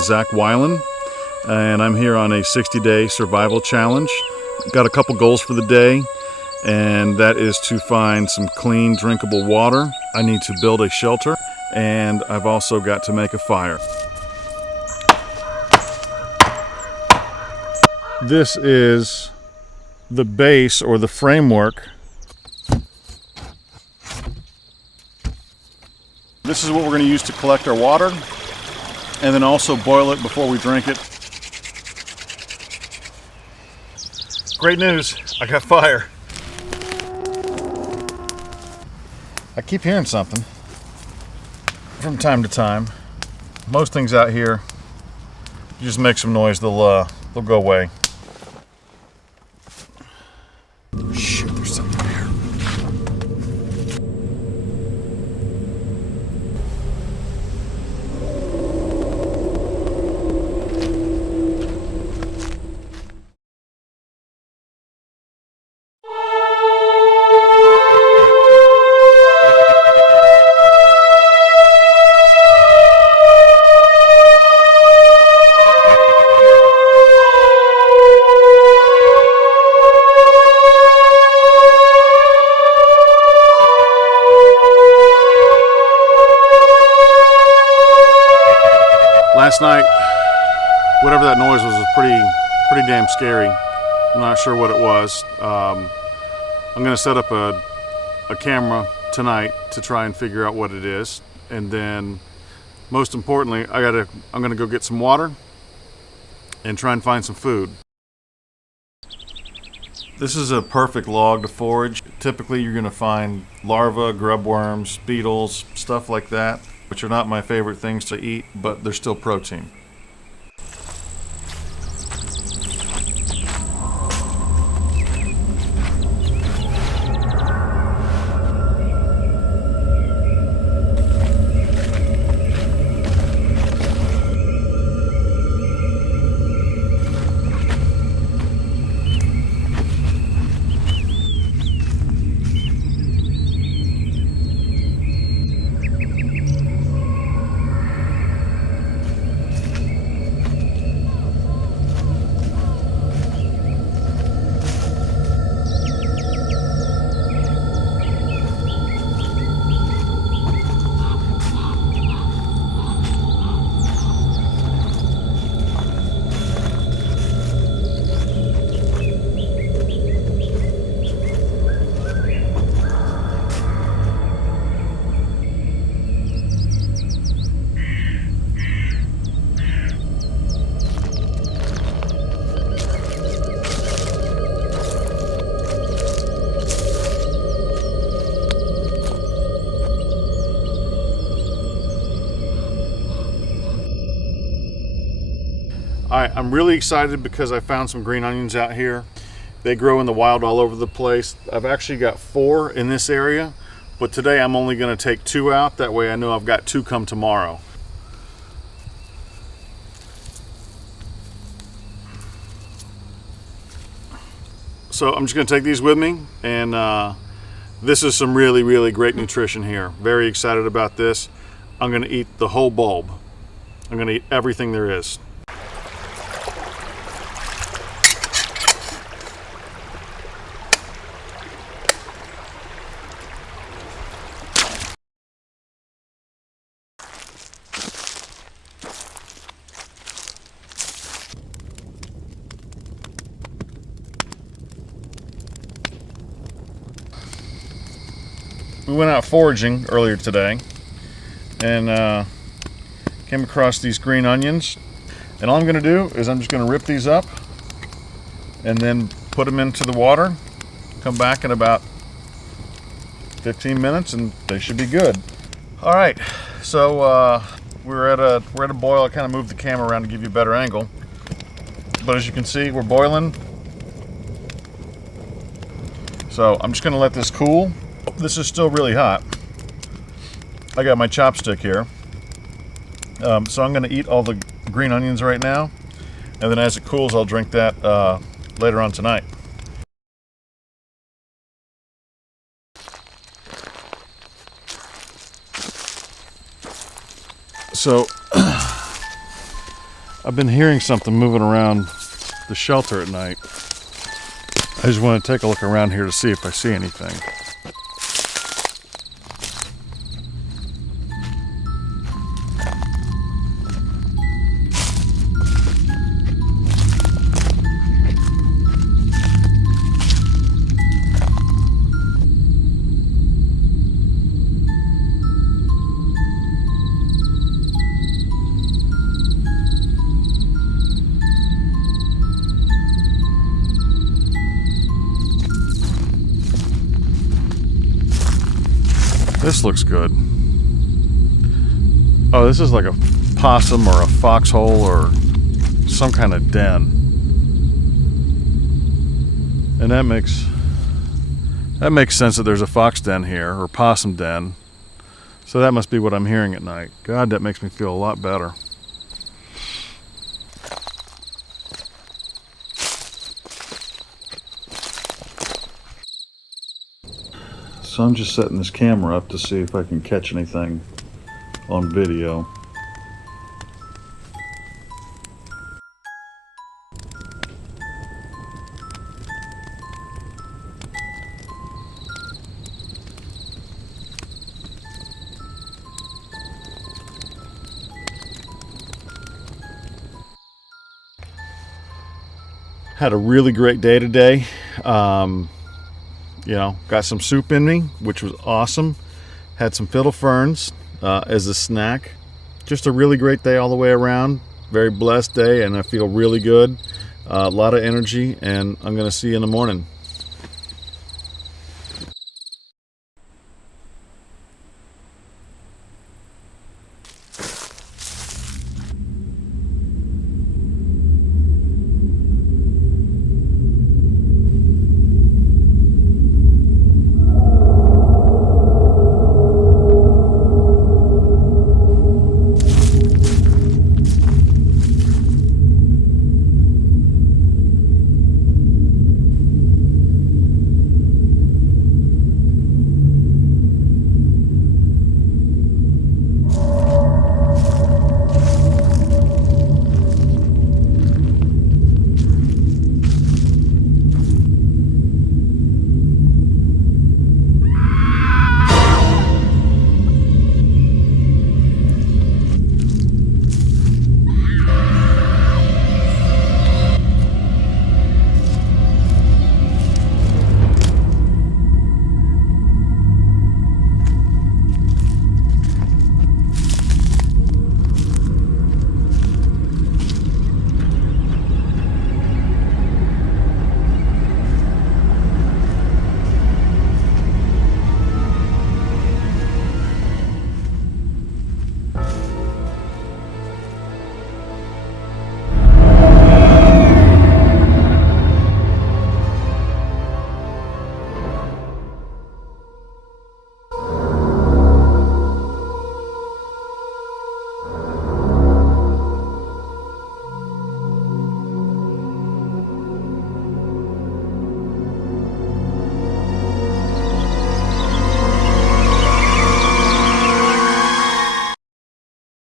is Zach Weiland, and I'm here on a 60-day survival challenge. Got a couple goals for the day, and that is to find some clean, drinkable water. I need to build a shelter, and I've also got to make a fire. This is the base or the framework. This is what we're going to use to collect our water and then also boil it before we drink it. Great news, I got fire. I keep hearing something from time to time. Most things out here, you just make some noise, they'll go away. Shit, there's something here. Last night, whatever that noise was pretty damn scary. I'm not sure what it was. I'm gonna set up a camera tonight to try and figure out what it is. And then, most importantly, I'm gonna go get some water and try and find some food. This is a perfect log to forage. Typically, you're gonna find larvae, grub worms, beetles, stuff like that, which are not my favorite things to eat, but they're still protein. Alright, I'm really excited because I found some green onions out here. They grow in the wild all over the place. I've actually got 4 in this area, but today I'm only going to take 2 out. That way I know I've got 2 come tomorrow. So I'm just going to take these with me, and this is some really great nutrition here. Very excited about this. I'm going to eat the whole bulb. I'm going to eat everything there is. We went out foraging earlier today and came across these green onions, and all I'm going to do is I'm just going to rip these up and then put them into the water, come back in about 15 minutes and they should be good. All right, so we're at a boil. I kind of moved the camera around to give you a better angle, but as you can see, we're boiling. So I'm just going to let this cool. This is still really hot. I got my chopstick here. So I'm going to eat all the green onions right now, and then as it cools, I'll drink that later on tonight. So I've been hearing something moving around the shelter at night. I just want to take a look around here to see if I see anything. This looks good. Oh, this is like a possum or a foxhole or some kind of den. And that makes sense that there's a fox den here, or possum den. So that must be what I'm hearing at night. God, that makes me feel a lot better. So I'm just setting this camera up to see if I can catch anything on video. Had a really great day today. You know, got some soup in me, which was awesome. Had some fiddle ferns as a snack. Just a really great day all the way around. Very blessed day, and I feel really good. A lot of energy, and I'm going to see you in the morning.